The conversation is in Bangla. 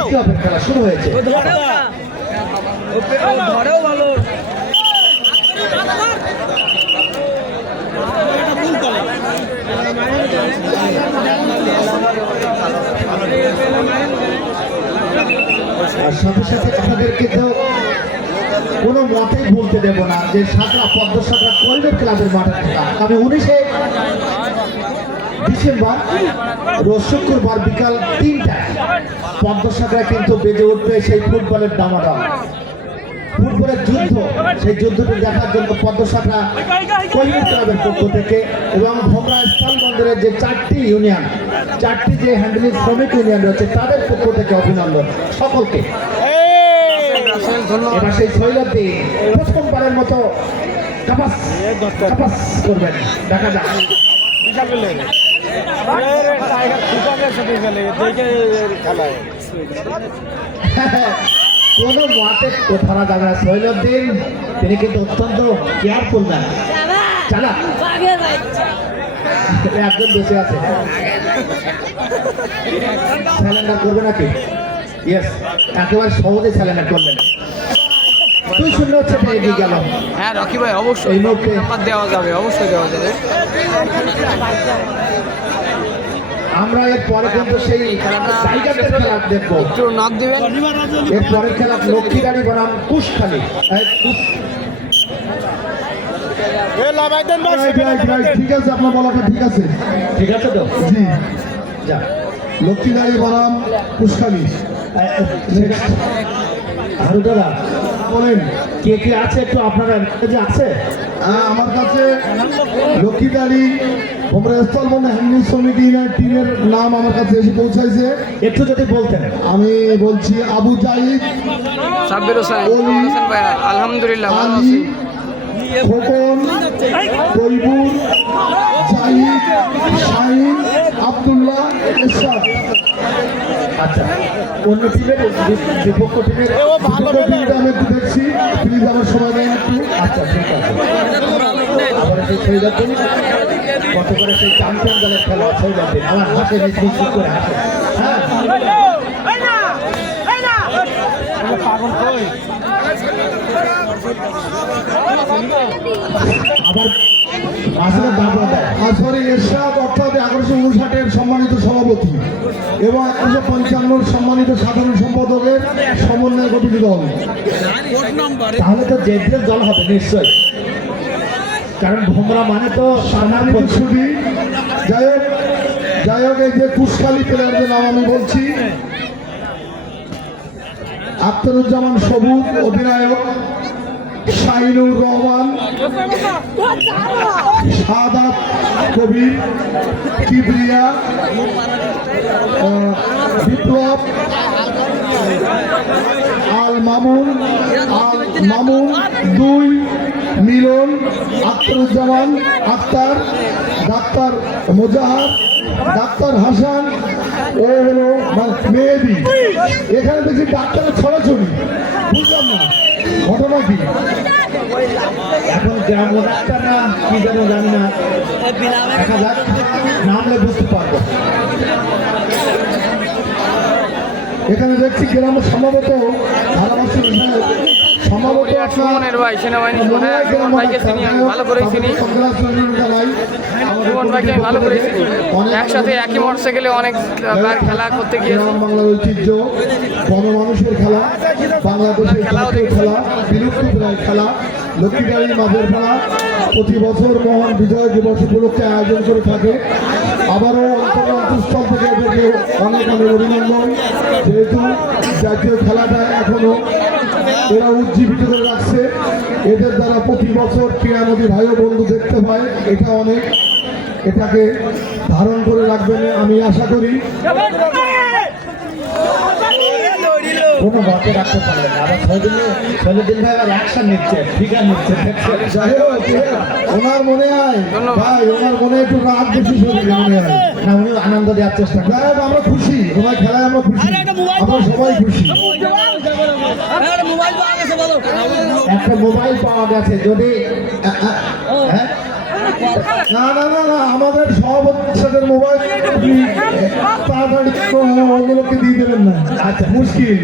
দ্বিতীয় হাফের খেলা শুরু হয়েছে। আর সাথে সাথে আপনাদেরকে তো কোনো মতেই বলতে দেব না যে সাঁতরা পদ্ম সাঁতরা কলবের ক্লাবের মাঠে খেলা। তবে উনিশে ডিসেম্বর রোজ শুক্রবার বিকাল তিনটায় পদ্ম সাঁতরা কিন্তু বেজে উঠবে সেই ফুটবলের দামাদাম। ফুটবলের যুদ্ধ, সেই যুদ্ধটি দেখার জন্য পদ্ম সাঁতরা ক্লাবের পক্ষ থেকে এবং ভোমরা স্থলবন্দরের যে চারটি ইউনিয়ন, চারটি যে হ্যান্ডেলিং শ্রমিক ইউনিয়ন রয়েছে, তাদের পক্ষ থেকে অভিনন্দন সকলকে। এবার সেই শৈলতি প্রথমবারের মতো কাপাস কাপাস করবেন। দেখা যাক। কোনো মাঠে ধরা যাবে না। শৈলদ্দিন তিনি কিন্তু অত্যন্ত কেয়ারফুল ম্যান চালা। একজন বসে আছে। স্যালেন্ডার করবে নাকি? ইয়েস একেবারে সহজে স্যালেন্ডার করবেন দুই শূন্য হচ্ছে এগিয়ে গেল। হ্যাঁ রকি ভাই অবশ্যই। এই মুহূর্তে দেওয়া যাবে অবশ্যই দেওয়া যাবে। আমরা এর পরে কিন্তু সেই টাইগারদের খেলা দেখব। একটু নক দিবেন। এর পরের খেলা লক্ষ্মীরানী বনাম কুশখালী ঠিক আছে আপনার বলাটা ঠিক আছে? ঠিক আছে তো? জি। যা। লক্ষ্মীদারি বনাম পুষ্কালি হারু দাদা বলেন। কে কে আছে একটু আপনারা যে আছে? আমার কাছে লক্ষ্মীদারি ভোমরা স্থল বন্ধ হ্যান্ডিং শ্রমিক টিমের নাম আমার কাছে এসে পৌঁছাইছে। একটু যদি বলতেন। আমি বলছি আবু জাহিদ সাব্বির হোসেন আলহামদুলিল্লাহ আলী খোকন তৈবুর জাহিদ শাহিন আবদুল্লাহ এরশাদ। আচ্ছা অন্য টিমের বিপক্ষ টিমের টিমটা আমি একটু দেখছি। প্লিজ আমার সময় দেন একটু। আচ্ছা ঠিক আছে। সেই সৈদাতুল কত করে সেই চ্যাম্পিয়ন দলের খেলা আমার হাসে করে হাসে হ্যাঁ। আবার আসলে দাবড়া এরশাদ অর্থাৎ এগারোশো উনষাটের সম্মানিত সভাপতি এবং এগারোশো পঞ্চান্নর সম্মানিত সাধারণ সম্পাদকের সমন্বয় গঠিত দল। তাহলে তো জেদ্রের দল হবে নিশ্চয় কারণ ভোমরা মানে তো সম্মানিত সুদী যাই হোক যাই হোক এই যে কুশখালী প্লেয়ারদের নাম আমি বলছি। আখতারুজ্জামান সবুজ অধিনায়ক শাহিনুর রহমান সাদাত কবির কিবরিয়া বিপ্লব আল মামুন আল মামুন দুই মিলন আখতারুজ্জামান আক্তার ডাক্তার মোজাহার, ডাক্তার হাসান ও হলো মেহেদি। এখানে দেখছি ডাক্তারের ছড়াছড়ি। বুঝলাম না, ঘটনা কি? এখন গ্রাম ডাক্তার না কি যেন জানি না। দেখা যাক নামলে বুঝতে পারব। এখানে দেখছি গ্রামে সম্ভবত এক সুমনের ভাই সেনাবাহিনী সুমনের সুমন ভাইকে চিনি আমি ভালো করে চিনি। সুমন ভাইকে আমি ভালো করে চিনি। একসাথে একই মোটরসাইকেলে অনেক খেলা করতে গিয়েছি। বাংলার ঐতিহ্য গণমানুষের খেলা বাংলাদেশের খেলাও খেলা বিলুপ্ত খেলা লক্ষ্মীবাড়ি মাঝের খেলা প্রতি বছর মহান বিজয় দিবস উপলক্ষে আয়োজন করে থাকে। আবারও অন্তর্স্থল থেকে অনেক অনেক অভিনন্দন। যেহেতু জাতীয় খেলাটা এখনও এরা উজ্জীবিত করে রাখছে। এদের দ্বারা প্রতি বছর ক্রীড়ানদী ভাই ও বন্ধু দেখতে পায় এটা অনেক। এটাকে ধারণ করে রাখবেন আমি আশা করি। কোনো ভাই নিচ্ছে ওনার মনে হয় ভাই মনে হয়। আনন্দ আমরা খুশি। ওনার খেলায় আমরা খুশি। আমরা সবাই খুশি। একটা মোবাইল পাওয়া গেছে যদি হ্যাঁ? না না না না আমাদের সভাপতিদের মোবাইল আপনি তাড়াতাড়ি ওগুলোকে দিয়ে দেবেন না। আচ্ছা মুশকিল।